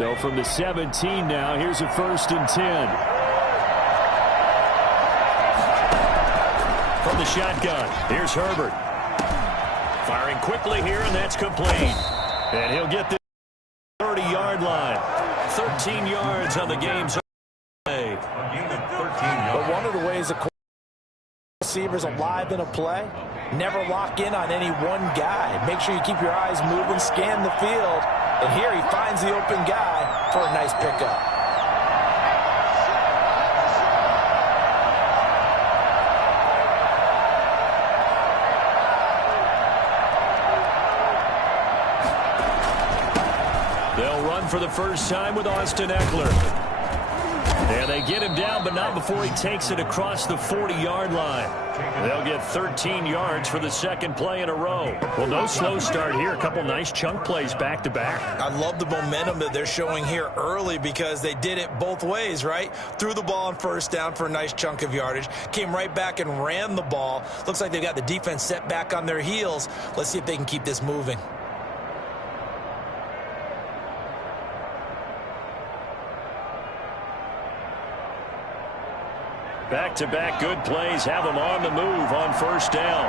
So from the 17 now, here's a 1st and 10. From the shotgun, here's Herbert. Firing quickly here, and that's complete. And he'll get the 30-yard line. 13 yards on the game's play. But one of the ways the receivers alive in a play, never lock in on any one guy. Make sure you keep your eyes moving, scan the field. And here he finds the open guy for a nice pickup. They'll run for the first time with Austin Eckler. And they get him down, but not before he takes it across the 40-yard line. They'll get 13 yards for the second play in a row. Well, no slow start here. A couple nice chunk plays back-to-back. I love the momentum that they're showing here early because they did it both ways, right? Threw the ball on first down for a nice chunk of yardage. Came right back and ran the ball. Looks like they've got the defense set back on their heels. Let's see if they can keep this moving. Back-to-back good plays have them on the move on first down.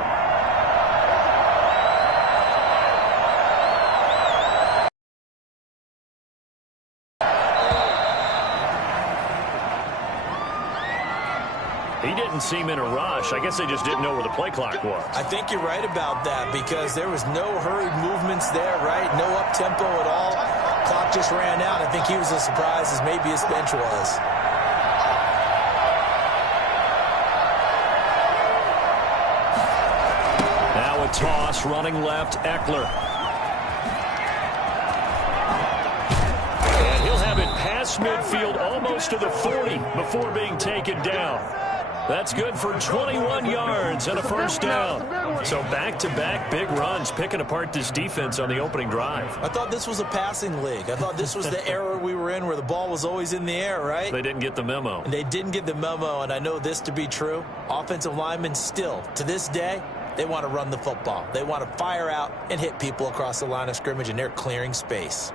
He didn't seem in a rush. I guess they just didn't know where the play clock was. I think you're right about that because there was no hurried movements there, right? No up-tempo at all. Clock just ran out. I think he was as surprised as maybe his bench was. Toss running left, Eckler. And he'll have it past midfield almost to the 40 before being taken down. That's good for 21 yards and a first down. So back-to-back big runs picking apart this defense on the opening drive. I thought this was a passing league. I thought this was the era we were in where the ball was always in the air, right? They didn't get the memo. And they didn't get the memo, and I know this to be true. Offensive linemen still, to this day, they want to run the football. They want to fire out and hit people across the line of scrimmage, and they're clearing space.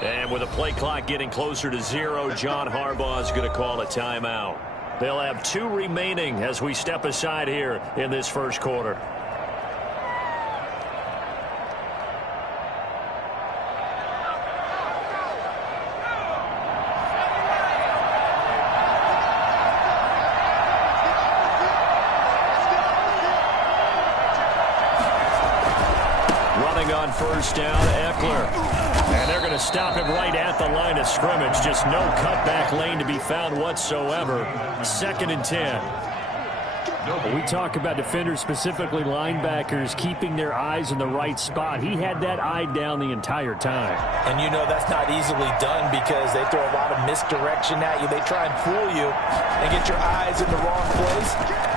And with the play clock getting closer to 0, John Harbaugh is going to call a timeout. They'll have 2 remaining as we step aside here in this first quarter. On first down, Eckler. And they're going to stop him right at the line of scrimmage. Just no cutback lane to be found whatsoever. 2nd and 10. We talk about defenders, specifically linebackers, keeping their eyes in the right spot. He had that eye down the entire time. And you know that's not easily done because they throw a lot of misdirection at you. They try and fool you and get your eyes in the wrong place.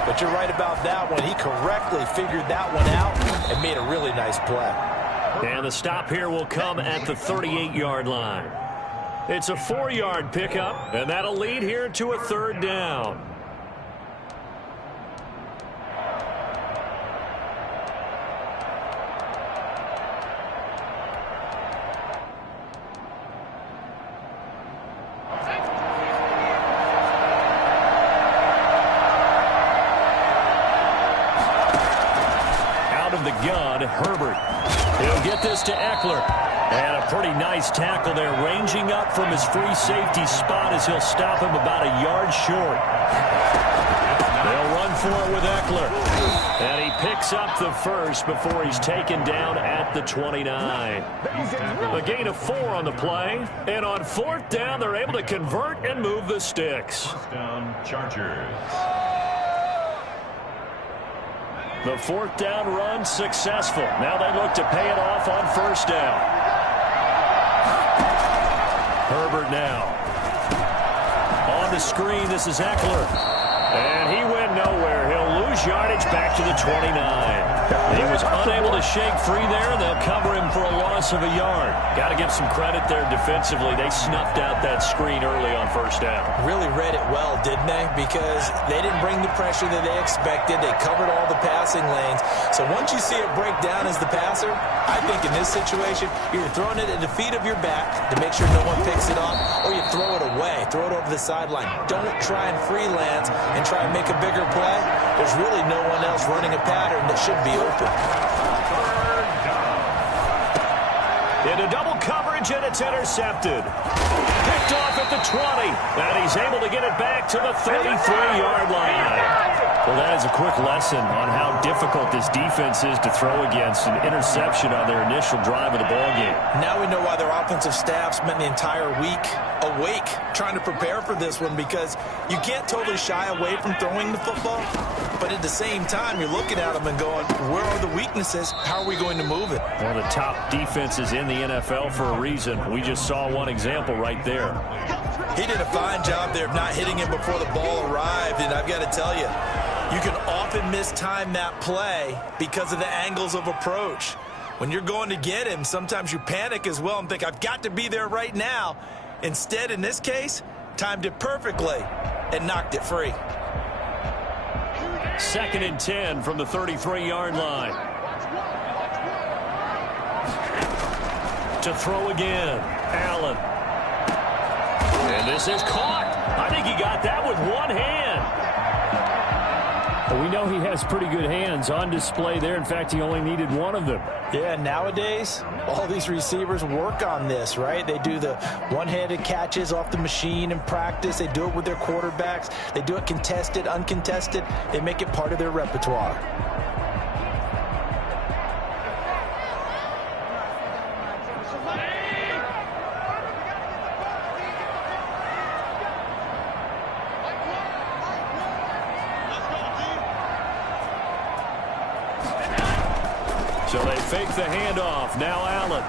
But you're right about that one. He correctly figured that one out and made a really nice play. And the stop here will come at the 38-yard line. It's a 4-yard pickup, and that'll lead here to a 3rd down. Out of the gun, Herbert. He'll get this to Eckler. And a pretty nice tackle there, ranging up from his free safety spot as he'll stop him about a yard short. They'll run for it with Eckler. And he picks up the first before he's taken down at the 29. A gain of 4 on the play. And on 4th down, they're able to convert and move the sticks. 4th down, Chargers. The 4th down run successful. Now they look to pay it off on first down. Herbert now. On the screen, this is Eckler. And he went nowhere. He'll lose yardage back to the 29. He was Was unable to shake free there. They'll cover him for a loss of a yard. Got to give some credit there defensively. They snuffed out that screen early on first down. Really read it well, didn't they? Because they didn't bring the pressure that they expected. They covered all the passing lanes. So once you see it break down as the passer, I think in this situation, you're throwing it at the feet of your back to make sure no one picks it up, or you throw it away, throw it over the sideline. Don't try and freelance and try and make a bigger play. There's really no one else running a pattern that should be open. Into double coverage, and it's intercepted. Picked off at the 20, and he's able to get it back to the 33-yard line. Well, that is a quick lesson on how difficult this defense is to throw against. An interception on their initial drive of the ballgame. Now we know why their offensive staff spent the entire week awake trying to prepare for this one, because you can't totally shy away from throwing the football, but at the same time, you're looking at them and going, where are the weaknesses? How are we going to move it? One of the top defenses in the NFL for a reason. We just saw one example right there. He did a fine job there of not hitting him before the ball arrived, and I've got to tell you, you can often mistime that play because of the angles of approach. When you're going to get him, sometimes you panic as well and think, I've got to be there right now. Instead, in this case, timed it perfectly and knocked it free. 2nd and 10 from the 33-yard line. To throw again, Allen. And this is caught. I think he got that with one hand. We know he has pretty good hands on display there. In fact, he only needed one of them. Yeah, nowadays, all these receivers work on this, right? They do the one-handed catches off the machine in practice. They do it with their quarterbacks. They do it contested, uncontested. They make it part of their repertoire. So they fake the handoff. Now Allen.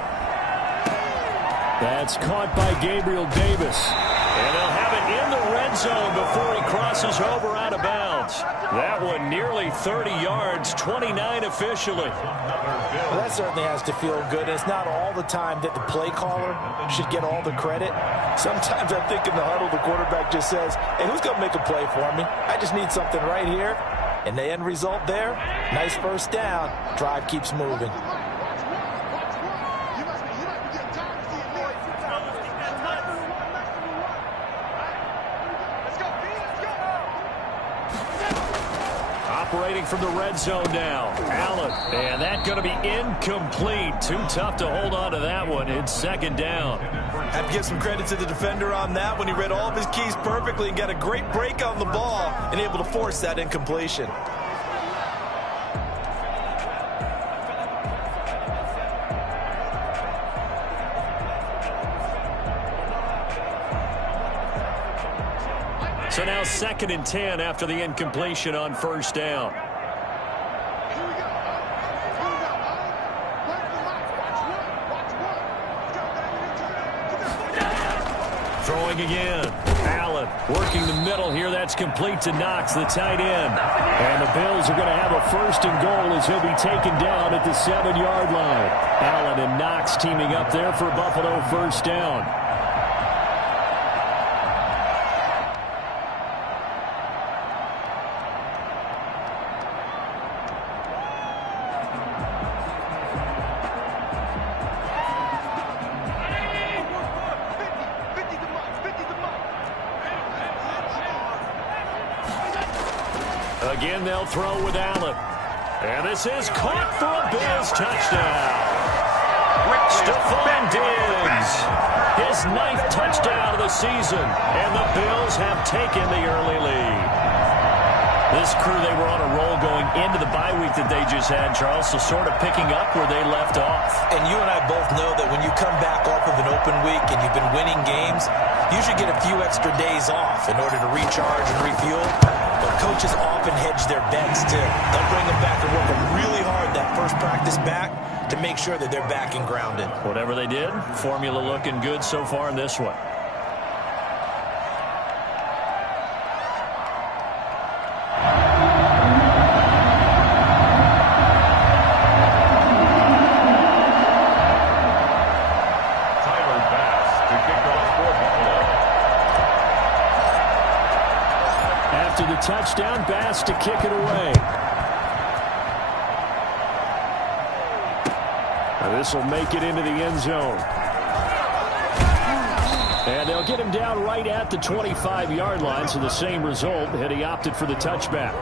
That's caught by Gabriel Davis. And they'll have it in the red zone before he crosses over out of bounds. That one nearly 30 yards, 29 officially. Well, that certainly has to feel good. It's not all the time that the play caller should get all the credit. Sometimes I think in the huddle, the quarterback just says, hey, who's going to make a play for me? I just need something right here. And the end result there, nice first down. Drive keeps moving. Operating from the red zone now, Allen. And that's going to be incomplete. Too tough to hold on to that one. It's 2nd down. Have to give some credit to the defender on that when he read all of his keys perfectly and got a great break on the ball and able to force that incompletion. So now 2nd and 10 after the incompletion on first down. Throwing again. Allen working the middle here. That's complete to Knox, the tight end. And the Bills are going to have a 1st and goal as he'll be taken down at the 7-yard line. Allen and Knox teaming up there for Buffalo 1st down. Again, they'll throw with Allen. And this is caught for a Bills touchdown. Stephon Diggs, his 9th touchdown of the season, and the Bills have taken the early lead. This crew, they were on a roll going into the bye week that they just had, Charles, so sort of picking up where they left off. And you and I both know that when you come back off of an open week and you've been winning games, you should get a few extra days off in order to recharge and refuel. But coaches often hedge their bets, too. They'll bring them back and work them really hard that first practice back to make sure that they're back and grounded. Whatever they did, formula looking good so far in this one. pass to kick it away. This will make it into the end zone. And they'll get him down right at the 25-yard line, so the same result had he opted for the touchback.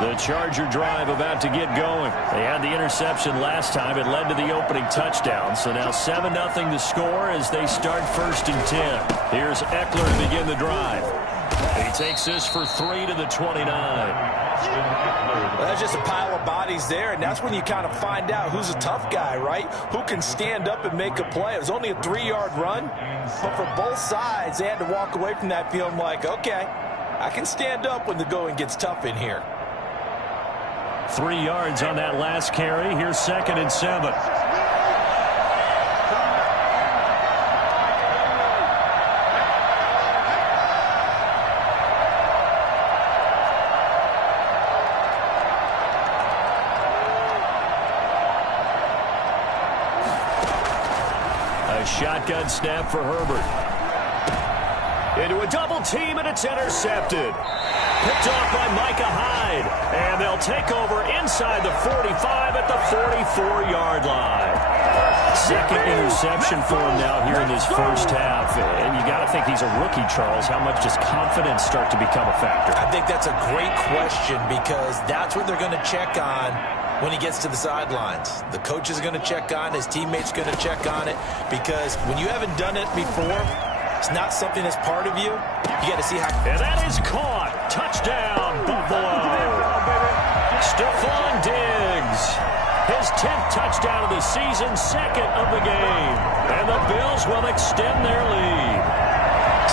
The Charger drive about to get going. They had the interception last time. It led to the opening touchdown. So now 7-0 the score as they start 1st and 10. Here's Eckler to begin the drive. He takes this for 3 to the 29. Well, that's just a pile of bodies there, and that's when you kind of find out who's a tough guy, right? Who can stand up and make a play. It was only a 3-yard run, but for both sides, they had to walk away from that feeling like, okay, I can stand up when the going gets tough in here. 3 yards on that last carry. Here's 2nd and 7. A shotgun snap for Herbert. Into a double team, and it's intercepted. Picked off by Micah Hyde. And they'll take over inside the 45 at the 44-yard line. 2nd interception for him now here in this first half. And you got to think he's a rookie, Charles. How much does confidence start to become a factor? I think that's a great question because that's what they're going to check on when he gets to the sidelines. The coach is going to check on, his teammates going to check on it, because when you haven't done it before, it's not something that's part of you. You got to see how. And that is caught. Touchdown, Buffalo. Stephon Diggs. His 10th touchdown of the season, 2nd of the game. And the Bills will extend their lead.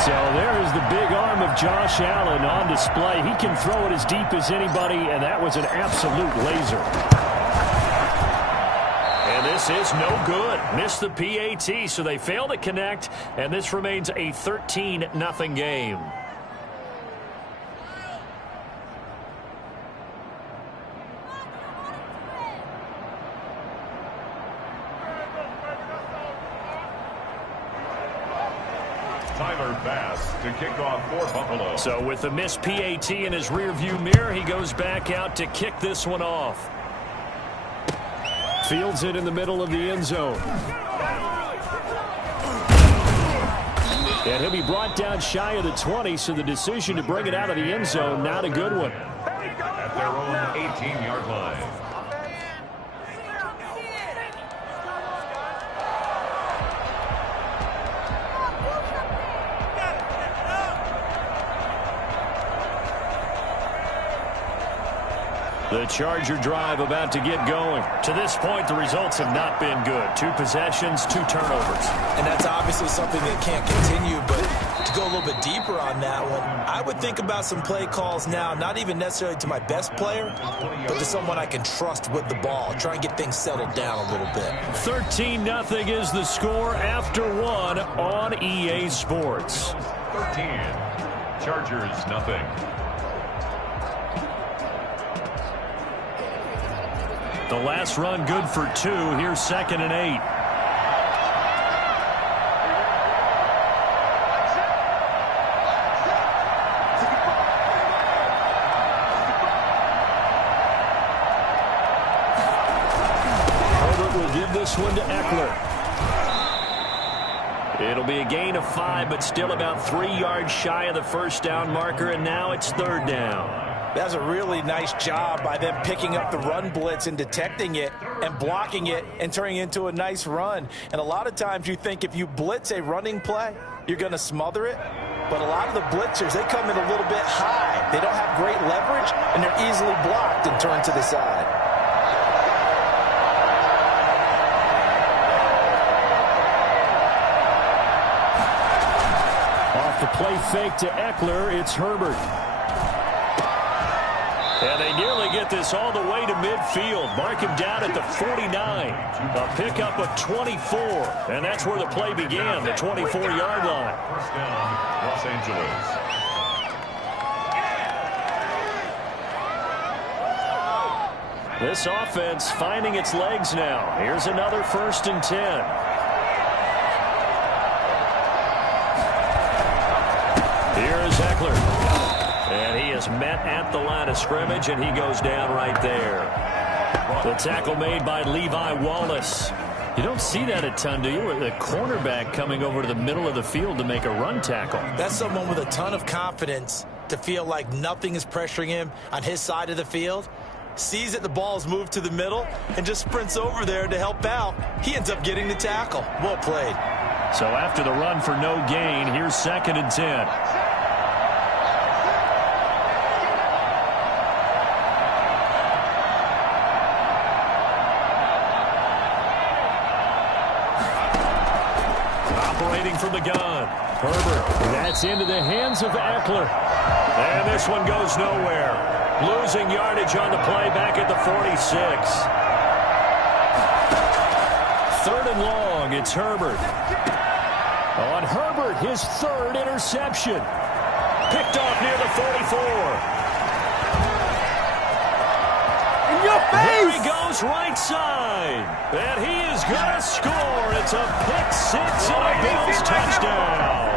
So there is the big arm of Josh Allen on display. He can throw it as deep as anybody, and that was an absolute laser. And this is no good. Missed the PAT, so they fail to connect, and this remains a 13-0 game. To kick off for Buffalo. So with the missed PAT in his rearview mirror, he goes back out to kick this one off. Fields it in the middle of the end zone. And he'll be brought down shy of the 20, so the decision to bring it out of the end zone, not a good one. At their own 18-yard line. The Charger drive about to get going. To this point, the results have not been good. 2 possessions, 2 turnovers. And that's obviously something that can't continue, but to go a little bit deeper on that one, I would think about some play calls now, not even necessarily to my best player, but to someone I can trust with the ball. Try and get things settled down a little bit. 13-0 is the score after 1 on EA Sports. 13. Chargers, nothing. The last run good for 2. Here's 2nd and 8. Herbert will give this one to Eckler. It'll be a gain of 5, but still about 3 yards shy of the first down marker, and now it's 3rd down. That's a really nice job by them picking up the run blitz and detecting it and blocking it and turning it into a nice run. And a lot of times you think if you blitz a running play, you're going to smother it. But a lot of the blitzers, they come in a little bit high. They don't have great leverage, and they're easily blocked and turned to the side. Off the play fake to Eckler, it's Herbert. And they nearly get this all the way to midfield. Mark him down at the 49. A pickup of 24. And that's where the play began, the 24-yard line. First down, Los Angeles. This offense finding its legs now. Here's another 1st and 10. Here's Eckler. And he is met at the line of scrimmage, and he goes down right there. The tackle made by Levi Wallace. You don't see that a ton, do you? The cornerback coming over to the middle of the field to make a run tackle. That's someone with a ton of confidence to feel like nothing is pressuring him on his side of the field. Sees that the ball's moved to the middle and just sprints over there to help out. He ends up getting the tackle. Well played. So after the run for no gain, here's 2nd and 10. Operating from the gun. Herbert. That's into the hands of Eckler. And this one goes nowhere. Losing yardage on the play back at the 46. 3rd and long, it's Herbert. On Herbert, his 3rd interception. Picked off near the 44. In your face! There he goes right side. And he is going to score. It's a pick-6 and a Bills touchdown.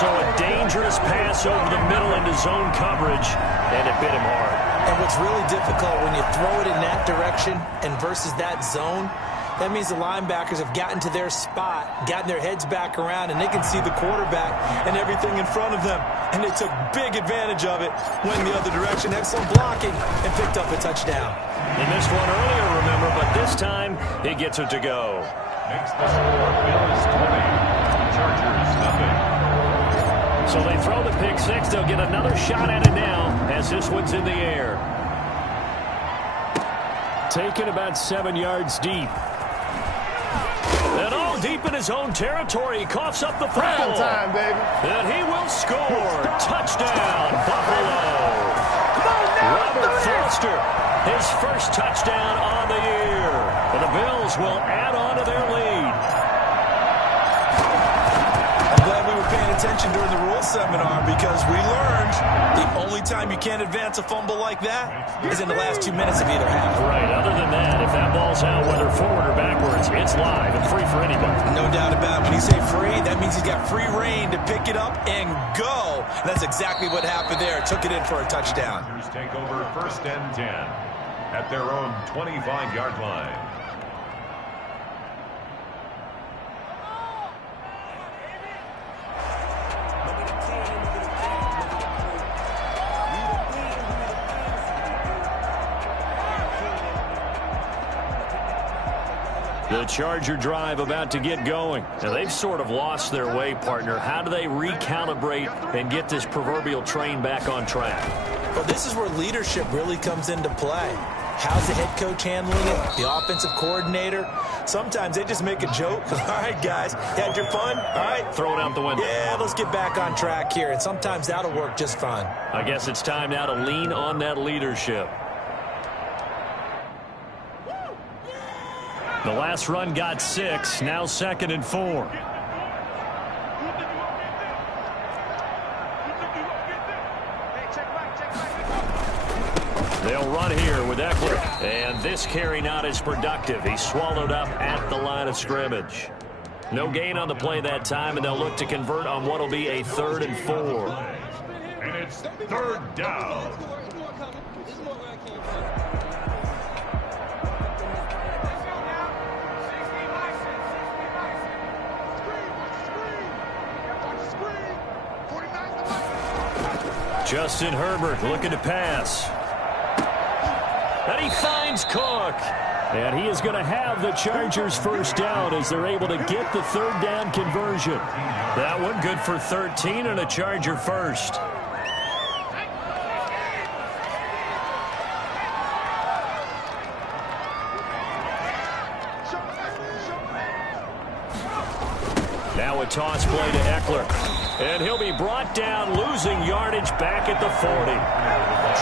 So a dangerous pass over the middle into zone coverage, and it bit him hard. And what's really difficult when you throw it in that direction and versus that zone, that means the linebackers have gotten to their spot, gotten their heads back around, and they can see the quarterback and everything in front of them. And they took big advantage of it, went the other direction, excellent blocking, and picked up a touchdown. They missed one earlier, remember, but this time he gets it to go. Makes the score Bills 20, Chargers nothing. So they throw the pick-6. They'll get another shot at it now as this one's in the air. Taken about 7 yards deep. And all deep in his own territory. He coughs up the football. Prime time, baby. And he will score. Touchdown, Buffalo. Come on now, Robert Foster, his 1st touchdown on the year. And the Bills will add on to their lead. I'm glad we were paying attention during the rules seminar because we learned the only time you can't advance a fumble like that is in the last 2 minutes of either half. Right. Other than that, if that ball's out, whether forward or backwards, it's live and free for anybody. No doubt about it. When you say free, that means he's got free reign to pick it up and go. And that's exactly what happened there. Took it in for a touchdown. Chargers take over 1st and 10 at their own 25-yard line. The Charger drive about to get going. Now, they've sort of lost their way, partner. How do they recalibrate and get this proverbial train back on track? Well, this is where leadership really comes into play. How's the head coach handling it? The offensive coordinator? Sometimes they just make a joke. All right, guys, you had your fun? All right. Throw it out the window. Yeah, let's get back on track here. And sometimes that'll work just fine. I guess it's time now to lean on that leadership. The last run got 6, now 2nd and 4. They'll run here with Eckler. And this carry not as productive. He's swallowed up at the line of scrimmage. No gain on the play that time, and they'll look to convert on what will be a 3rd and 4. And it's 3rd down. Justin Herbert looking to pass. And he finds Cook. And he is going to have the Chargers 1st down as they're able to get the 3rd down conversion. That one good for 13 and a Charger 1st. Now a toss play to Eckler. And he'll be brought down, losing yardage back at the 40.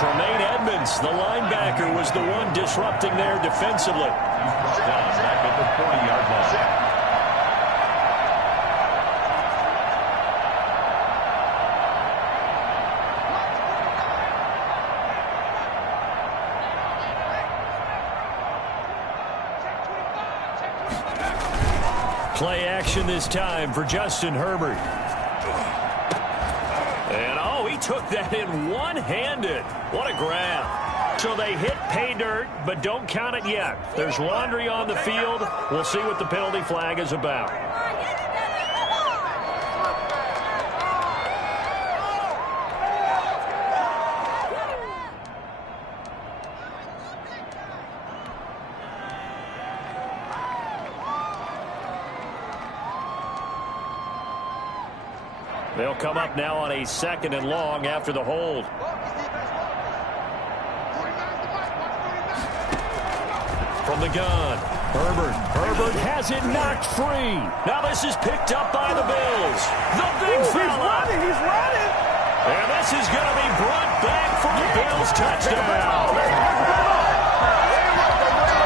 Tremaine Edmonds, the linebacker, was the one disrupting there defensively. Down back at the 40-yard line. Play action this time for Justin Herbert. And, oh, he took that in one-handed. What a grab. So they hit pay dirt, but don't count it yet. There's laundry on the field. We'll see what the penalty flag is about. They'll come up now on a 2nd and long after the hold. From the gun, Herbert has it knocked free. Now this is picked up by the Bills. The big fella. He's running. And this is going to be brought back for the Bills touchdown.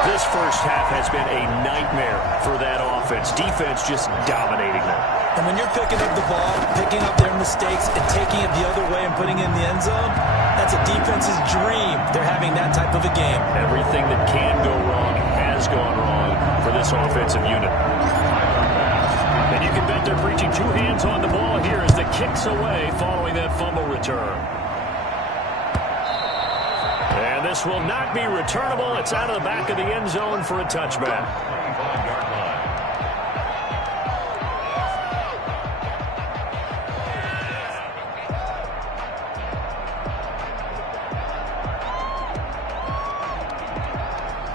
This first half has been a nightmare for that offense. Defense just dominating them. And when you're picking up the ball, picking up their mistakes, and taking it the other way and putting it in the end zone, that's a defense's dream. They're having that type of a game. Everything that can go wrong has gone wrong for this offensive unit. And you can bet they're preaching 2 hands on the ball here as the kick's away following that fumble return. And this will not be returnable. It's out of the back of the end zone for a touchback. 25-yard line.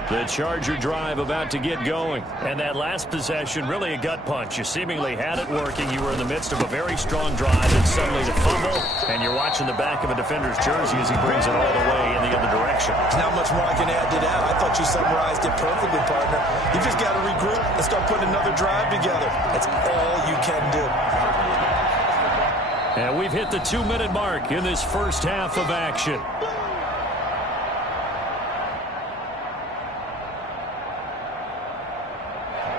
The Charger drive about to get going. And that last possession, really a gut punch. You seemingly had it working. You were in the midst of a very strong drive, and suddenly the fumble, and you're watching the back of a defender's jersey as he brings it all the way in the other direction. There's not much more I can add to that. I thought you summarized it perfectly, partner. You just got to regroup and start putting another drive together. That's all you can do. And we've hit the 2-minute mark in this first half of action.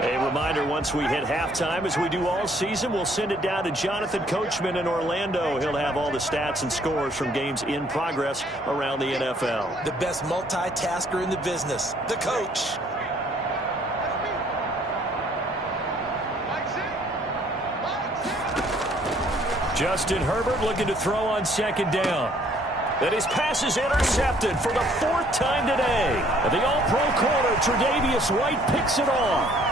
A reminder, once we hit halftime, as we do all season, we'll send it down to Jonathan Coachman in Orlando. He'll have all the stats and scores from games in progress around the NFL. The best multitasker in the business, the coach. Justin Herbert looking to throw on 2nd down. And his pass is intercepted for the 4th time today. The All-Pro corner, Tre'Davious White, picks it off.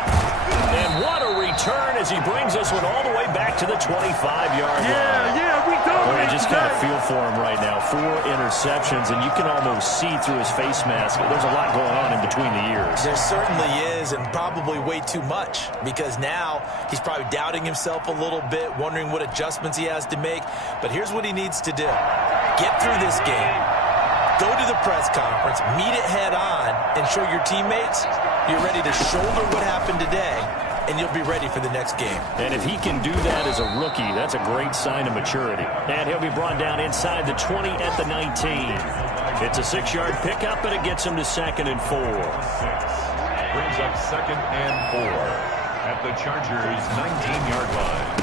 And what a return as he brings this one all the way back to the 25-yard line. We Well, you just kind of feel for him right now. 4 interceptions, and you can almost see through his face mask. There's a lot going on in between the ears. There certainly is, and probably way too much, because now he's probably doubting himself a little bit, wondering what adjustments he has to make. But here's what he needs to do. Get through this game, go to the press conference, meet it head on, and show your teammates you're ready to shoulder what happened today, and you'll be ready for the next game. And if he can do that as a rookie, that's a great sign of maturity. And he'll be brought down inside the 20 at the 19. It's a 6-yard pickup, and it gets him to 2nd and 4. Brings up 2nd and 4 at the Chargers' 19-yard line.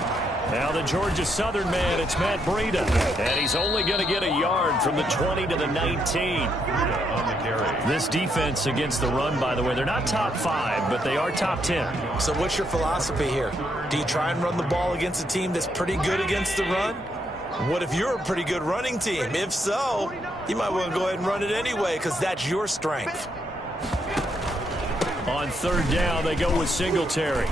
Now the Georgia Southern man, it's Matt Breida. And he's only going to get a yard from the 20 to the 19. On the carry. This defense against the run, by the way, they're not top 5, but they are top 10. So what's your philosophy here? Do you try and run the ball against a team that's pretty good against the run? What if you're a pretty good running team? If so, you might want to go ahead and run it anyway, because that's your strength. On 3rd down, they go with Singletary.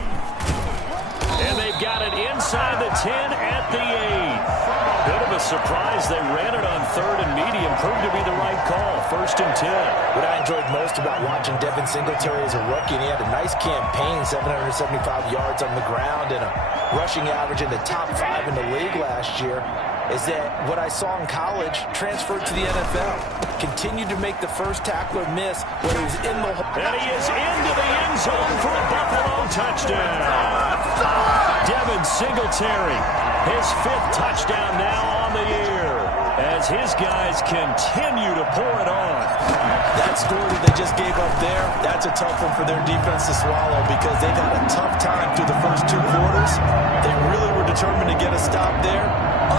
And they've got it inside the 10 at the 8. Bit of a surprise. They ran it on 3rd and medium. Proved to be the right call. 1st and 10. What I enjoyed most about watching Devin Singletary as a rookie, and he had a nice campaign, 775 yards on the ground and a rushing average in the top 5 in the league last year, is that what I saw in college transferred to the NFL. Continued to make the first tackler miss when he was in the hole. And he is into the end zone for a Buffalo touchdown. Devin Singletary, his 5th touchdown now on the year as his guys continue to pour it on. That score that they just gave up there, that's a tough one for their defense to swallow because they've had a tough time through the first 2 quarters. They really were determined to get a stop there,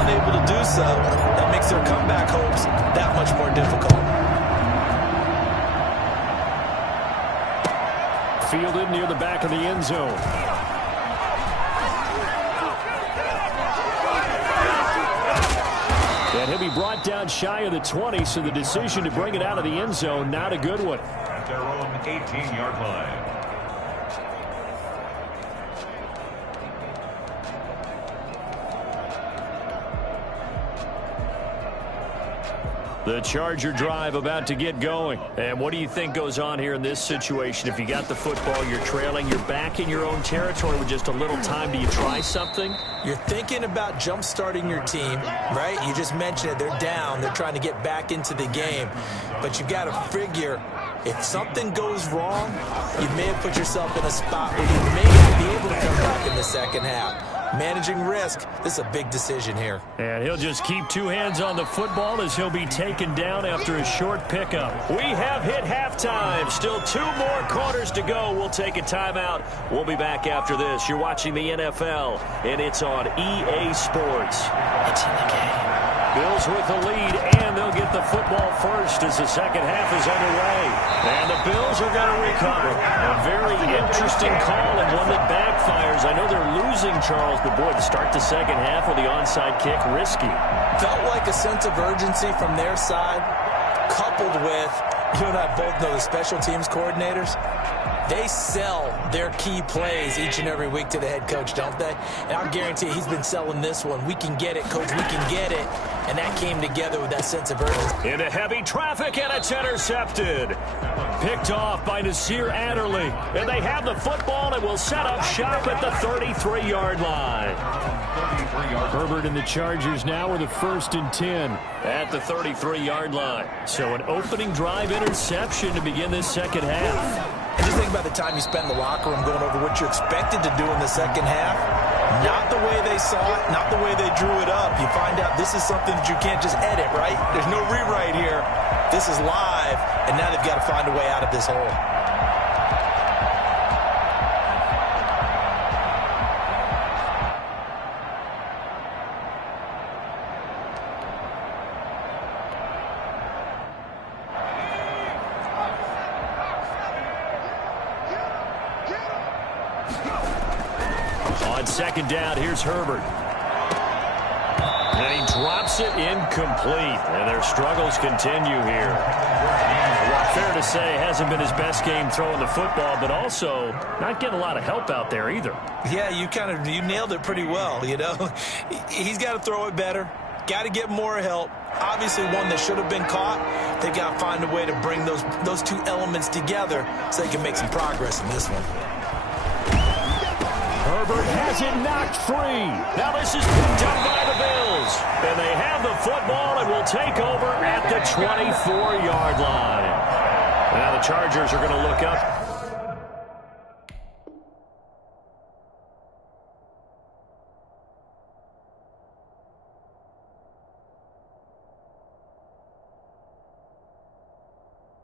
unable to do so. That makes their comeback hopes that much more difficult. Fielded near the back of the end zone. And he'll be brought down shy of the 20, so the decision to bring it out of the end zone, not a good one. At their own 18-yard line. The Charger drive about to get going. And what do you think goes on here in this situation? If you got the football, you're trailing, you're back in your own territory with just a little time. Do you try something? You're thinking about jump-starting your team, right? You just mentioned it. They're down. They're trying to get back into the game. But you've got to figure if something goes wrong, you may have put yourself in a spot where you may not be able to come back in the second half. Managing risk, this is a big decision here. And he'll just keep 2 hands on the football as he'll be taken down after a short pickup. We have hit halftime. Still 2 more quarters to go. We'll take a timeout. We'll be back after this. You're watching the NFL, and it's on EA Sports. It's in the game. Bills with the lead, and they'll get the football first as the second half is underway. And the Bills are going to recover. A very interesting call and one that backfires. I know they're losing, Charles, but boy, to start the second half with the onside kick, risky. Felt like a sense of urgency from their side, coupled with, you and I both know the special teams coordinators. They sell their key plays each and every week to the head coach, don't they? And I'll guarantee you he's been selling this one. We can get it, coach, we can get it. And that came together with that sense of urgency. Into heavy traffic, and it's intercepted. Picked off by Nasir Adderley. And they have the football and will set up shop at the 33-yard line. Herbert and the Chargers now with a 1st and 10 at the 33-yard line. So an opening drive interception to begin this second half. And just think about the time you spend in the locker room going over what you expected to do in the second half. Not the way they saw it, not the way they drew it up. You find out this is something that you can't just edit, right? There's no rewrite here. This is live, and now they've got to find a way out of this hole. On second down, here's Herbert. And he drops it incomplete. And their struggles continue here. Fair to say, hasn't been his best game throwing the football, but also not getting a lot of help out there either. Yeah, you nailed it pretty well, you know. He's got to throw it better. Got to get more help. Obviously one that should have been caught. They've got to find a way to bring those 2 elements together so they can make some progress in this one. Herbert has it knocked free. Now this is picked up by the Bills. And they have the football and will take over at the 24-yard line. Now the Chargers are going to look up.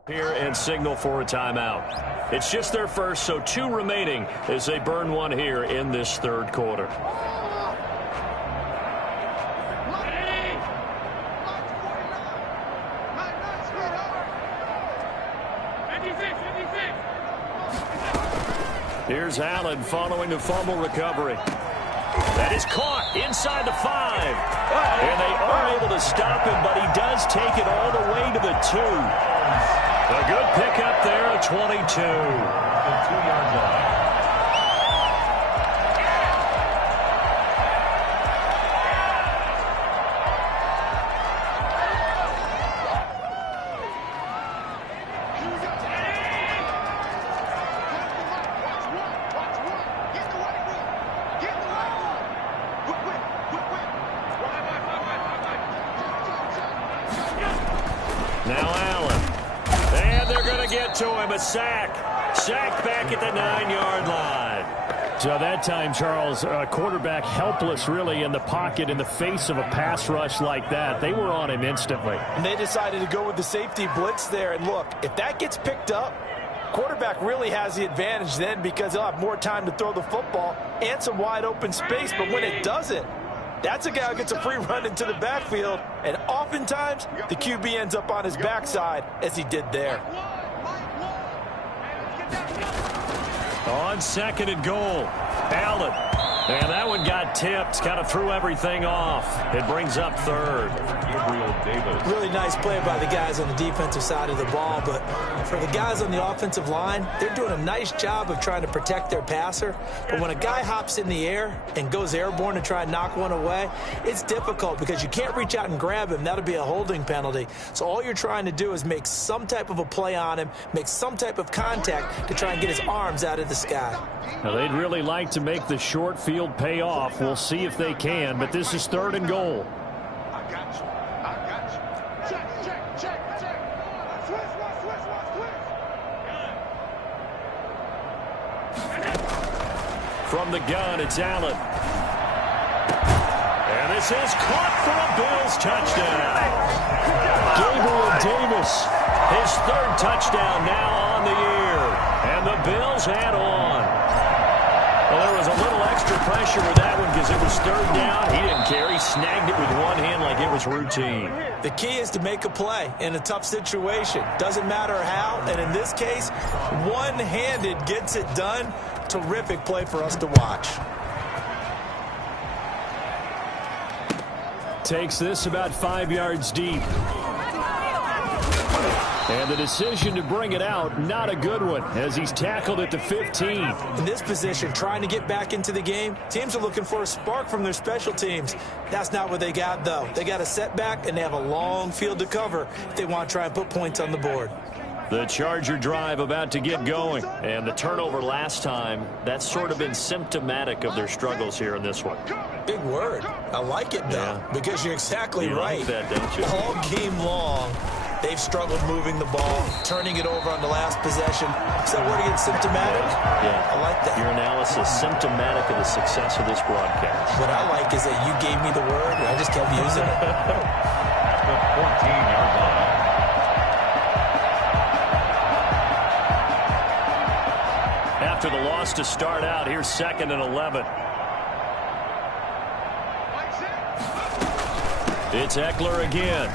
Here and signal for a timeout. It's just their first, so 2 remaining as they burn one here in this third quarter. Here's Allen following the fumble recovery. That is caught inside the 5. And they are able to stop him, but he does take it all the way to the 2. A good pickup there at 22. The 2-yard line. Now Allen. And they're going to get to him. A sack. Sacked back at the 9-yard line. So that time, Charles, quarterback helpless really in the pocket in the face of a pass rush like that. They were on him instantly. And they decided to go with the safety blitz there. And look, if that gets picked up, quarterback really has the advantage then because he'll have more time to throw the football and some wide open space. But when it doesn't, that's a guy who gets a free run into the backfield. And oftentimes, the QB ends up on his backside as he did there. On 2nd and goal, Allen. And that one got tipped, kind of threw everything off. It brings up 3rd. Really nice play by the guys on the defensive side of the ball, but for the guys on the offensive line, they're doing a nice job of trying to protect their passer. But when a guy hops in the air and goes airborne to try and knock one away, it's difficult because you can't reach out and grab him. That'll be a holding penalty. So all you're trying to do is make some type of a play on him, make some type of contact to try and get his arms out of the sky. Now, they'd really like to make the short field pay off. We'll see if they can, but this is 3rd and goal. I got you. I got you. Check. Switch. From the gun, it's Allen. And this is caught for a Bills touchdown. Gabriel Davis, his 3rd touchdown now on the year. And the Bills add on. Well, there was a little extra pressure with that one because it was 3rd down. He didn't care. He snagged it with one hand like it was routine. The key is to make a play in a tough situation. Doesn't matter how, and in this case, one-handed gets it done. Terrific play for us to watch. Takes this about 5 yards deep. And the decision to bring it out, not a good one, as he's tackled at the 15. In this position, trying to get back into the game, teams are looking for a spark from their special teams. That's not what they got, though. They got a setback, and they have a long field to cover if they want to try and put points on the board. The Charger drive about to get going. And the turnover last time, that's sort of been symptomatic of their struggles here in this one. Big word. I like it, though, because you're exactly right. You like that, don't you? All game long, they've struggled moving the ball, turning it over on the last possession. So word against symptomatic? Yeah. I like that. Your analysis symptomatic of the success of this broadcast. What I like is that you gave me the word, and I just kept using it. The 14-yard line. After the loss to start out, here's 2nd and 11. It's Eckler again.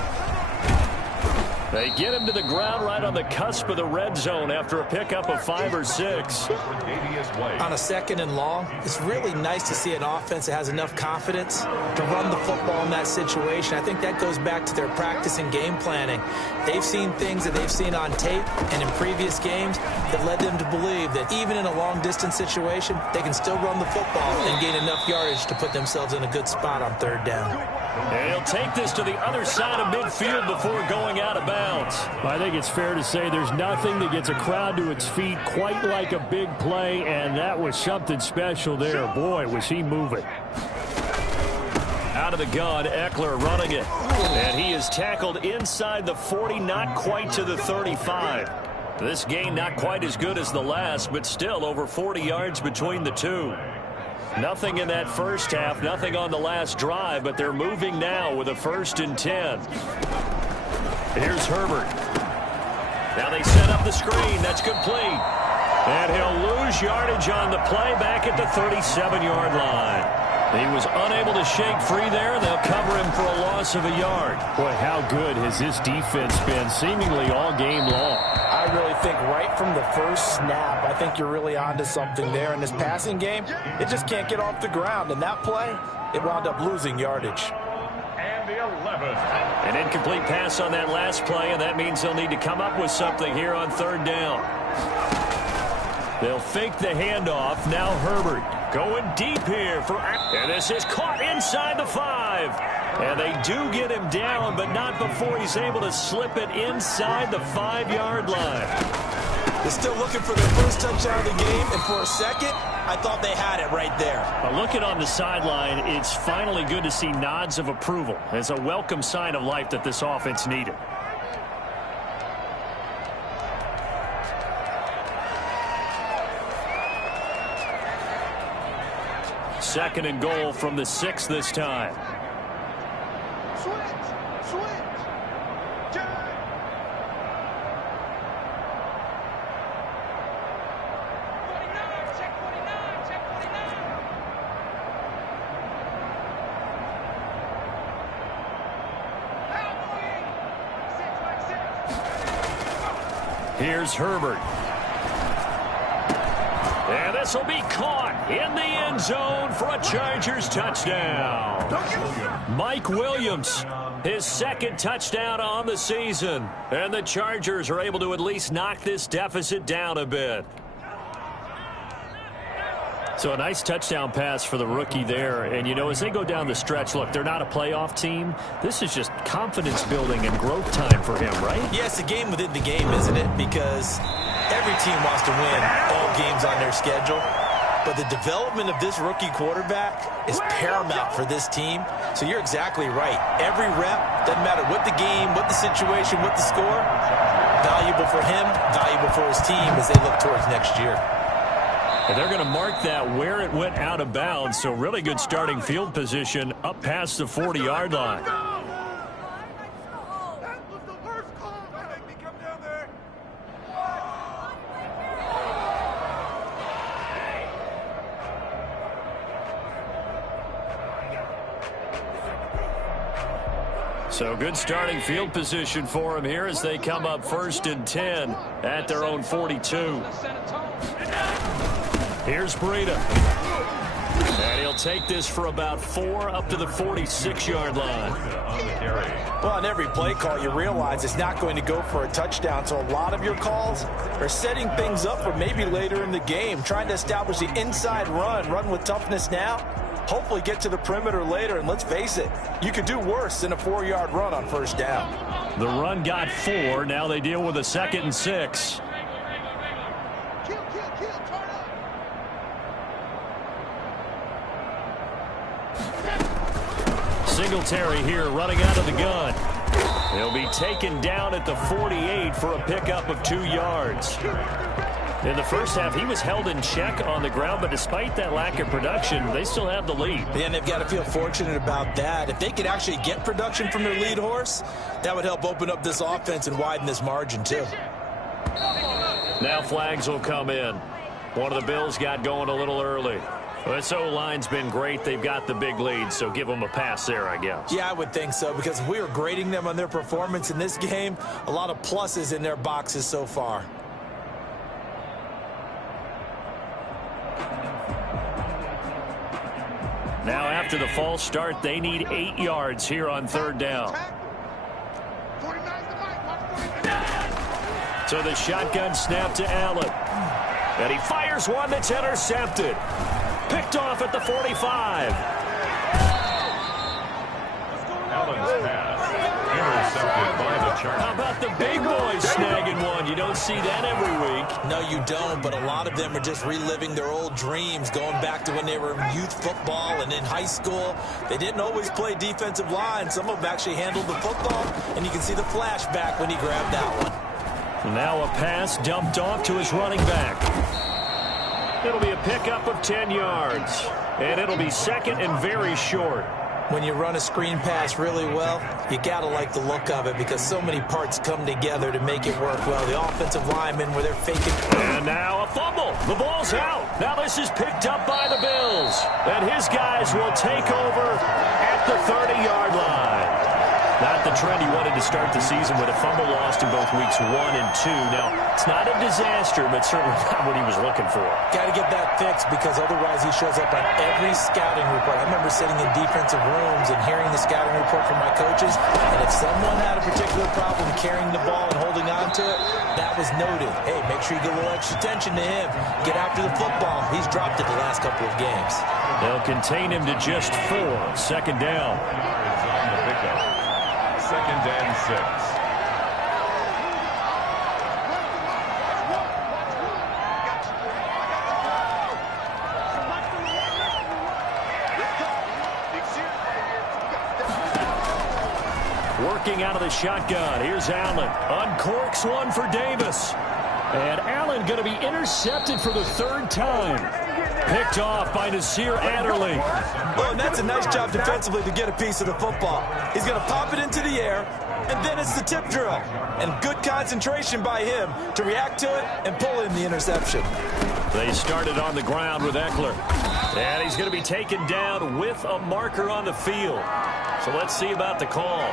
They get him to the ground right on the cusp of the red zone after a pickup of 5 or 6. On a 2nd and long, it's really nice to see an offense that has enough confidence to run the football in that situation. I think that goes back to their practice and game planning. They've seen things that they've seen on tape and in previous games that led them to believe that even in a long-distance situation, they can still run the football and gain enough yardage to put themselves in a good spot on 3rd down. And he'll take this to the other side of midfield before going out of bounds. I think it's fair to say there's nothing that gets a crowd to its feet quite like a big play, and that was something special there. Boy, was he moving. Out of the gun, Eckler running it. And he is tackled inside the 40, not quite to the 35. This gain not quite as good as the last, but still over 40 yards between the two. Nothing in that first half, nothing on the last drive, but they're moving now with a 1st and 10. Here's Herbert. Now they set up the screen. That's complete. And he'll lose yardage on the play back at the 37-yard line. He was unable to shake free there. They'll cover him for a loss of a yard. Boy, how good has this defense been seemingly all game long? I really think right from the first snap, I think you're really onto something there. In this passing game, it just can't get off the ground. And that play, it wound up losing yardage. And the 11th. An incomplete pass on that last play, and that means they'll need to come up with something here on 3rd down. They'll fake the handoff. Now Herbert going deep here. And this is caught inside the 5. And they do get him down, but not before he's able to slip it inside the 5-yard line. They're still looking for their first touchdown of the game, and for a second, I thought they had it right there. Looking on the sideline, it's finally good to see nods of approval. It's a welcome sign of life that this offense needed. second and goal from the 6 this time. Here's Herbert. And this will be caught in the end zone for a Chargers touchdown. Mike Williams, his second touchdown on the season. And the Chargers are able to at least knock this deficit down a bit. So a nice touchdown pass for the rookie there. And, you know, as they go down the stretch, look, they're not a playoff team. This is just confidence building and growth time for him, right? Yeah, it's a game within the game, isn't it? Because every team wants to win all games on their schedule. But the development of this rookie quarterback is paramount for this team. So you're exactly right. Every rep, doesn't matter what the game, what the situation, what the score, valuable for him, valuable for his team as they look towards next year. And they're going to mark that where it went out of bounds. So really good starting field position up past the 40-yard line. So good starting field position for him here as they come up 1st and 10 at their own 42. Here's Breida. And he'll take this for about 4 up to the 46-yard line. Well, on every play call, you realize it's not going to go for a touchdown. So a lot of your calls are setting things up for maybe later in the game, trying to establish the inside run with toughness now. Hopefully get to the perimeter later, and let's face it, you could do worse than a 4-yard run on 1st down. The run got 4. Now they deal with a 2nd and 6. Singletary here running out of the gun. He'll be taken down at the 48 for a pickup of 2 yards. In the first half, he was held in check on the ground, but despite that lack of production, they still have the lead. And they've got to feel fortunate about that. If they could actually get production from their lead horse, that would help open up this offense and widen this margin too. Now flags will come in. One of the Bills got going a little early. This O-line's been great. They've got the big lead, so give them a pass there, I guess. Yeah, I would think so, because if we were grading them on their performance in this game, a lot of pluses in their boxes so far. Now after the false start, they need 8 yards here on 3rd down. So the shotgun snap to Allen. And he fires one that's intercepted. Picked off at the 45. Allen's pass intercepted by the Chargers. How about the big boys snagging one? You don't see that every week. No, you don't, but a lot of them are just reliving their old dreams, going back to when they were in youth football and in high school. They didn't always play defensive line. Some of them actually handled the football, and you can see the flashback when he grabbed that one. Now a pass dumped off to his running back. It'll be a pickup of 10 yards, and it'll be 2nd and very short. When you run a screen pass really well, you got to like the look of it because so many parts come together to make it work well. The offensive linemen where they're faking. And now a fumble. The ball's out. Now this is picked up by the Bills. And his guys will take over at the 30-yard line. Not the trend he wanted to start the season with a fumble lost in both weeks 1 and 2. Now, it's not a disaster, but certainly not what he was looking for. Got to get that fixed because otherwise he shows up on every scouting report. I remember sitting in defensive rooms and hearing the scouting report from my coaches, and if someone had a particular problem carrying the ball and holding on to it, that was noted. Hey, make sure you get a little extra attention to him. Get after the football. He's dropped it the last couple of games. They'll contain him to just 4. 2nd down. It's on the pickup. 2nd and 6. Working out of the shotgun. Here's Allen. Uncorks one for Davis. And Allen going to be intercepted for the 3rd time. Picked off by Nasir Adderley. Oh, and that's a nice job defensively to get a piece of the football. He's going to pop it into the air, and then it's the tip drill. And good concentration by him to react to it and pull in the interception. They started on the ground with Eckler. And he's going to be taken down with a marker on the field. So let's see about the call.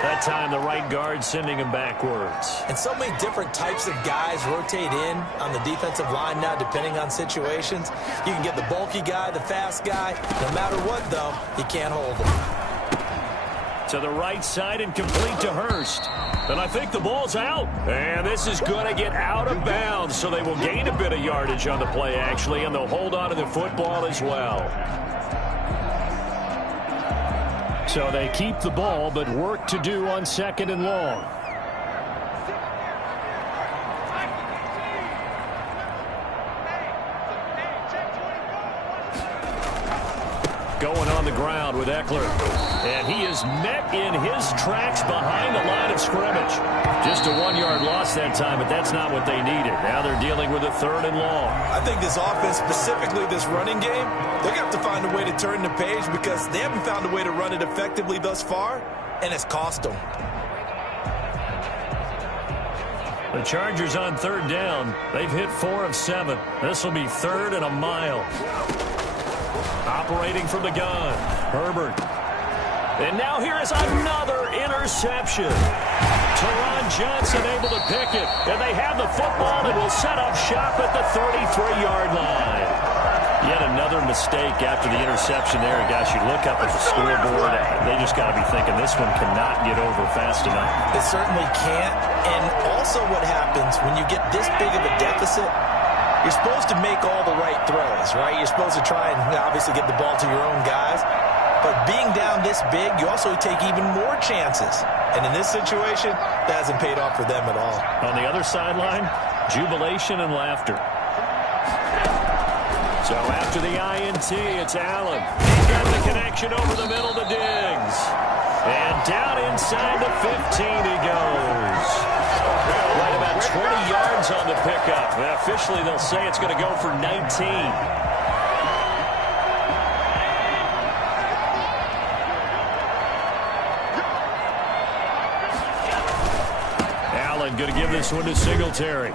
That time the right guard sending him backwards. And so many different types of guys rotate in on the defensive line now depending on situations. You can get the bulky guy, the fast guy. No matter what, though, you can't hold him. To the right side and complete to Hurst. And I think the ball's out. And this is going to get out of bounds, so they will gain a bit of yardage on the play, actually, and they'll hold on to the football as well. So they keep the ball, but work to do on 2nd and long. Going on the ground with Eckler. And he is met in his tracks behind the line of scrimmage. Just a 1-yard loss that time, but that's not what they needed. Now they're dealing with a 3rd and long. I think this offense, specifically this running game, they're going to have to find a way to turn the page because they haven't found a way to run it effectively thus far, and it's cost them. The Chargers on 3rd down. They've hit 4 of 7. This will be 3rd and a mile. Operating from the gun, Herbert. And now here is another interception. Teron Johnson able to pick it. And they have the football and will set up shop at the 33-yard line. Yet another mistake after the interception there. Guys, you look up at the scoreboard. They just got to be thinking this one cannot get over fast enough. It certainly can't. And also what happens when you get this big of a deficit, you're supposed to make all the right throws, right? You're supposed to try and obviously get the ball to your own guys. But being down this big, you also take even more chances. And in this situation, that hasn't paid off for them at all. On the other sideline, jubilation and laughter. So after the INT, it's Allen. He's got the connection over the middle to Diggs. And down inside the 15 he goes. Right about 20 yards on the pickup. And officially, they'll say it's going to go for 19. Going to give this one to Singletary.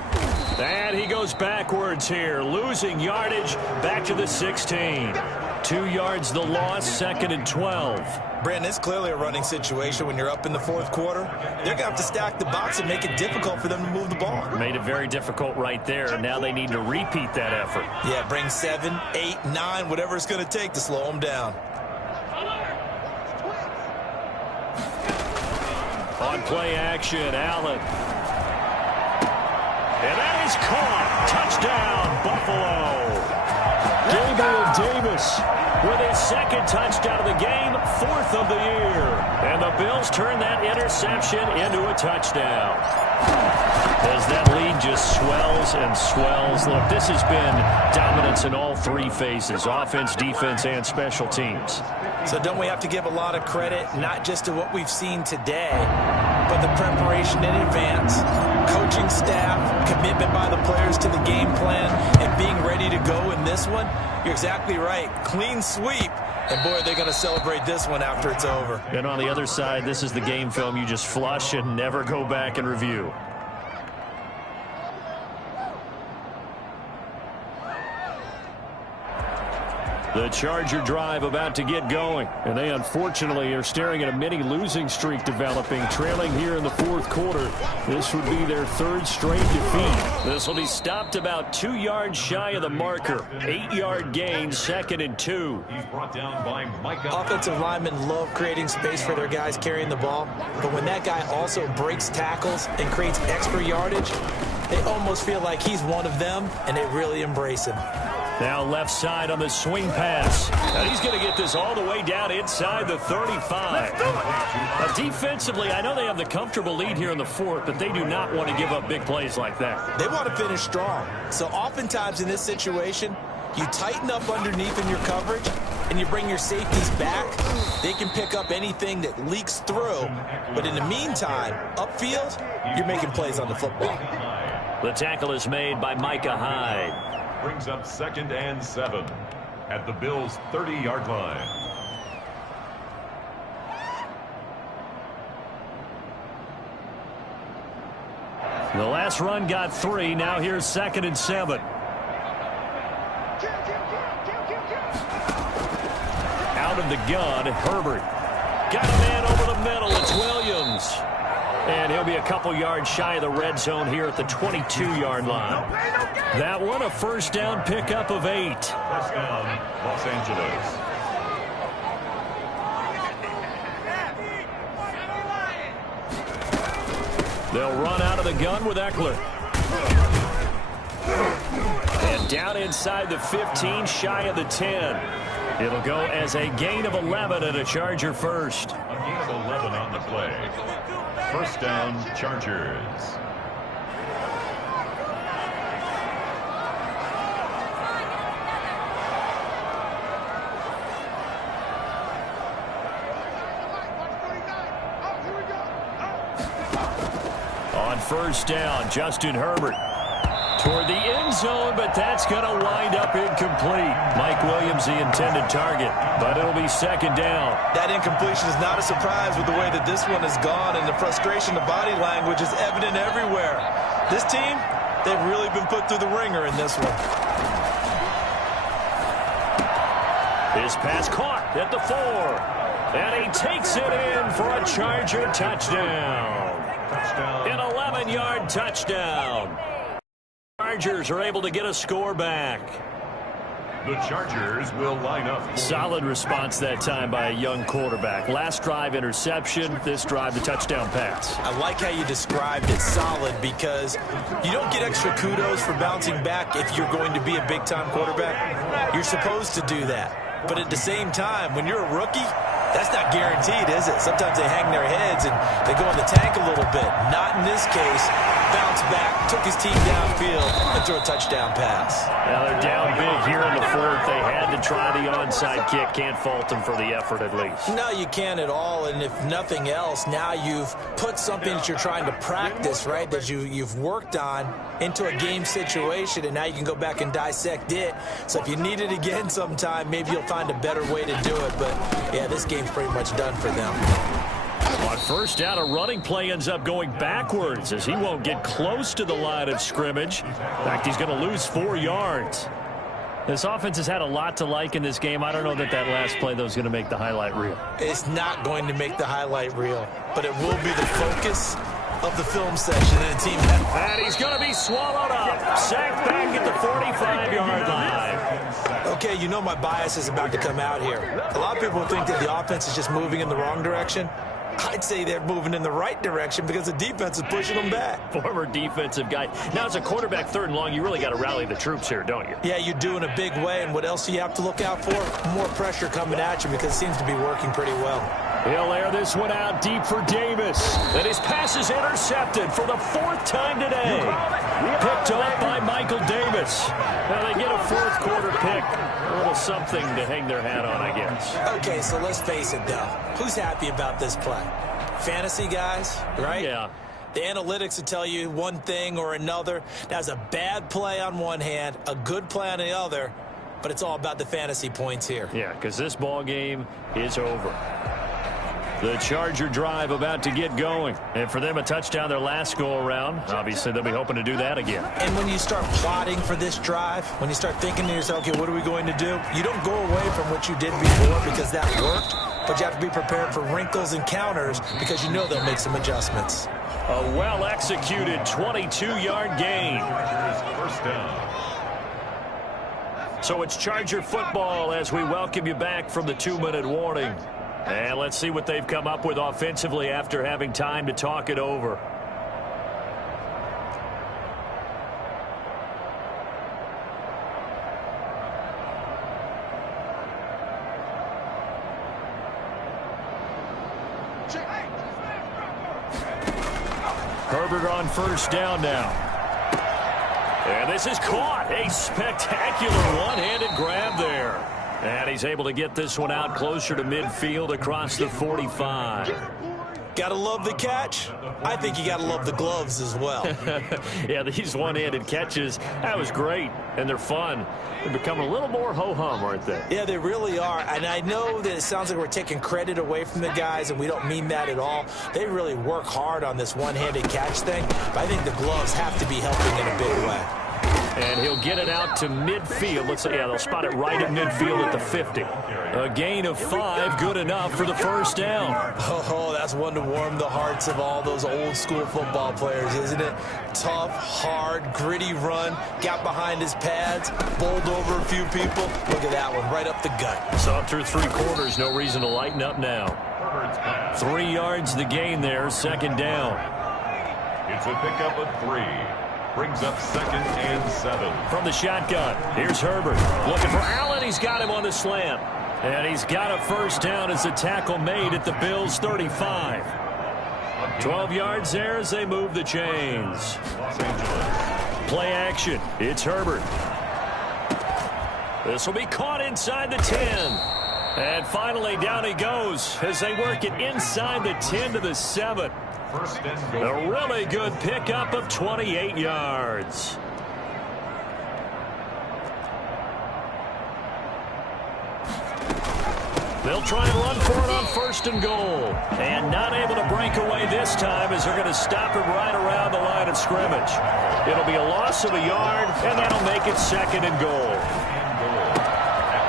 And he goes backwards here, losing yardage back to the 16. 2 yards the loss, 2nd and 12. Brandon, it's clearly a running situation when you're up in the 4th quarter. They're going to have to stack the box and make it difficult for them to move the ball. Made it very difficult right there. Now they need to repeat that effort. Yeah, bring 7, 8, 9, whatever it's going to take to slow them down. On play action, Allen. And that is caught. Touchdown, Buffalo. Gabriel Davis with his 2nd touchdown of the game, 4th of the year. And the Bills turn that interception into a touchdown. As that lead just swells and swells. Look, this has been dominance in all 3 phases, offense, defense, and special teams. So don't we have to give a lot of credit, not just to what we've seen today, but the preparation in advance, coaching staff, commitment by the players to the game plan, and being ready to go in this one? You're exactly right. Clean sweep. And, boy, they're going to celebrate this one after it's over. And on the other side, this is the game film you just flush and never go back and review. The Charger drive about to get going, and they unfortunately are staring at a mini losing streak developing, trailing here in the 4th quarter. This would be their 3rd straight defeat. This will be stopped about 2 yards shy of the marker. 8-yard gain, 2nd and 2. He's brought down by Micah. Offensive linemen love creating space for their guys carrying the ball, but when that guy also breaks tackles and creates extra yardage, they almost feel like he's one of them, and they really embrace him. Now left side on the swing pass. Now he's going to get this all the way down inside the 35. Defensively, I know they have the comfortable lead here in the 4th, but they do not want to give up big plays like that. They want to finish strong. So oftentimes in this situation, you tighten up underneath in your coverage, and you bring your safeties back. They can pick up anything that leaks through. But in the meantime, upfield, you're making plays on the football. The tackle is made by Micah Hyde. Brings up 2nd and 7 at the Bills' 30-yard line. The last run got 3. Now here's 2nd and 7. Out of the gun, Herbert. Got a man over the middle. It's Williams. And he'll be a couple yards shy of the red zone here at the 22-yard line. That one, a first down pickup of 8. First down, Los Angeles. They'll run out of the gun with Eckler. And down inside the 15, shy of the 10. It'll go as a gain of 11 and a Charger first. A gain of 11 on the play. First down, Chargers. On first down, Justin Herbert toward the end zone, but that's going to wind up incomplete. Mike Williams, the intended target, but it'll be 2nd down. That incompletion is not a surprise with the way that this one has gone, and the frustration, the body language is evident everywhere. This team, they've really been put through the ringer in this one. His pass caught at the 4, and he takes it in for a Charger touchdown. An 11-yard touchdown. Chargers are able to get a score back. The Chargers will line up. Solid response that time by a young quarterback. Last drive interception, this drive the touchdown pass. I like how you described it, solid, because you don't get extra kudos for bouncing back if you're going to be a big-time quarterback. You're supposed to do that. But at the same time, when you're a rookie, that's not guaranteed, is it? Sometimes they hang their heads and they go in the tank a little bit. Not in this case. Bounce back, took his team downfield, and threw a touchdown pass. Now they're down big here in the 4th. They had to try the onside kick. Can't fault them for the effort at least. No, you can't at all. And if nothing else, now you've put something that you're trying to practice, right, that you've worked on into a game situation, and now you can go back and dissect it. So if you need it again sometime, maybe you'll find a better way to do it. But, yeah, this game's pretty much done for them. On first down, a running play ends up going backwards as he won't get close to the line of scrimmage. In fact, he's going to lose 4 yards. This offense has had a lot to like in this game. I don't know that last play, though, is going to make the highlight reel. It's not going to make the highlight reel, but it will be the focus of the film section and the team. And he's going to be swallowed up. Sacked back at the 45-yard line. Okay, you know my bias is about to come out here. A lot of people think that the offense is just moving in the wrong direction. I'd say they're moving in the right direction because the defense is pushing them back. Former defensive guy. Now, as a quarterback, 3rd and long, you really got to rally the troops here, don't you? Yeah, you do in a big way. And what else do you have to look out for? More pressure coming at you because it seems to be working pretty well. He'll air this one out deep for Davis. And his pass is intercepted for the 4th time today. Picked off by Michael Davis. Now they get a 4th quarter pick. A little something to hang their hat on, I guess. Okay, so let's face it, though. Who's happy about this play? Fantasy guys, right? Yeah. The analytics will tell you one thing or another. That's a bad play on one hand, a good play on the other, but it's all about the fantasy points here. Yeah, because this ball game is over. The Charger drive about to get going. And for them, a touchdown their last go-around. Obviously, they'll be hoping to do that again. And when you start plotting for this drive, when you start thinking to yourself, okay, what are we going to do? You don't go away from what you did before because that worked, but you have to be prepared for wrinkles and counters because you know they'll make some adjustments. A well-executed 22-yard gain. First down. So it's Charger football as we welcome you back from the 2-minute warning. And let's see what they've come up with offensively after having time to talk it over. Herbert on first down now. And this is caught. A spectacular one-handed grab there. And he's able to get this one out closer to midfield across the 45. Gotta love the catch. I think you gotta love the gloves as well. Yeah, these one-handed catches, that was great, and they're fun. They're becoming a little more ho-hum, aren't they? Yeah, they really are, and I know that it sounds like we're taking credit away from the guys, and we don't mean that at all. They really work hard on this one-handed catch thing, but I think the gloves have to be helping in a big way. And he'll get it out to midfield. Looks like, yeah, they'll spot it right at midfield at the 50. A gain of 5, good enough for the first down. Oh, that's one to warm the hearts of all those old-school football players, isn't it? Tough, hard, gritty run, got behind his pads, bowled over a few people. Look at that one, right up the gut. Saw through 3 quarters, no reason to lighten up now. 3 yards the gain there, second down. It's a pickup of 3. Brings up 2nd and 7. From the shotgun, here's Herbert. Looking for Allen. He's got him on the slant. And he's got a first down as the tackle made at the Bills' 35. 12 yards there as they move the chains. Play action. It's Herbert. This will be caught inside the 10. And finally down he goes as they work it inside the 10 to the 7. A really good pickup of 28 yards. They'll try and run for it on 1st and goal. And not able to break away this time as they're going to stop him right around the line of scrimmage. It'll be a loss of a yard, and that'll make it 2nd and goal.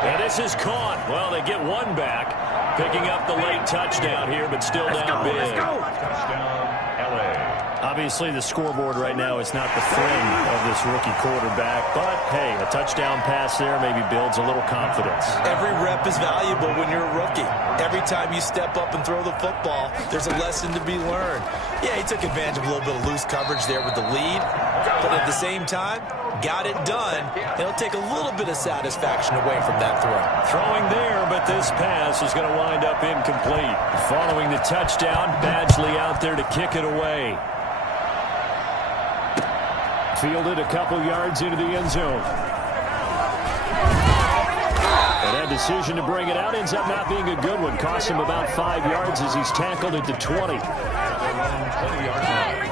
And this is caught. Well, they get one back. Picking up the late touchdown here, but still down big. Touchdown, LA. Obviously, the scoreboard right now is not the friend of this rookie quarterback. But, hey, a touchdown pass there maybe builds a little confidence. Every rep is valuable when you're a rookie. Every time you step up and throw the football, there's a lesson to be learned. Yeah, he took advantage of a little bit of loose coverage there with the lead. But at the same time, got it done. It'll take a little bit of satisfaction away from that throw. Throwing there, but this pass is going to wind up incomplete. Following the touchdown, Badgley out there to kick it away. Fielded a couple yards into the end zone. And that decision to bring it out ends up not being a good one. Cost him about 5 yards as he's tackled at the 20. 20-yard line.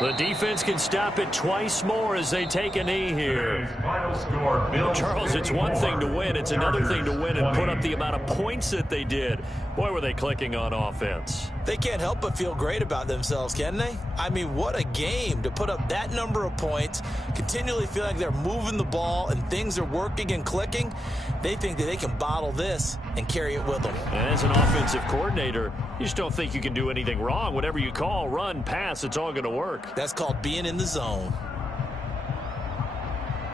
The defense can stop it twice more as they take a knee here. Final score, Bills Charles, it's one thing to win. It's another thing to win and put up the amount of points that they did. Boy, were they clicking on offense. They can't help but feel great about themselves, can they? I mean, what a game to put up that number of points, continually feel like they're moving the ball and things are working and clicking. They think that they can bottle this and carry it with them. And as an offensive coordinator, you just don't think you can do anything wrong. Whatever you call, run, pass, it's all going to work. That's called being in the zone.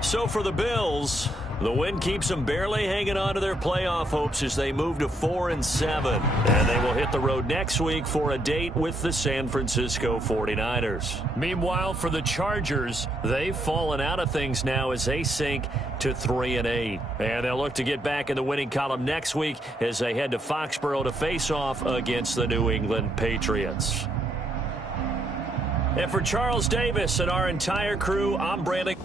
So for the Bills, the win keeps them barely hanging on to their playoff hopes as they move to 4-7. And they will hit the road next week for a date with the San Francisco 49ers. Meanwhile, for the Chargers, they've fallen out of things now as they sink to 3-8. And they'll look to get back in the winning column next week as they head to Foxborough to face off against the New England Patriots. And for Charles Davis and our entire crew, I'm Brandon.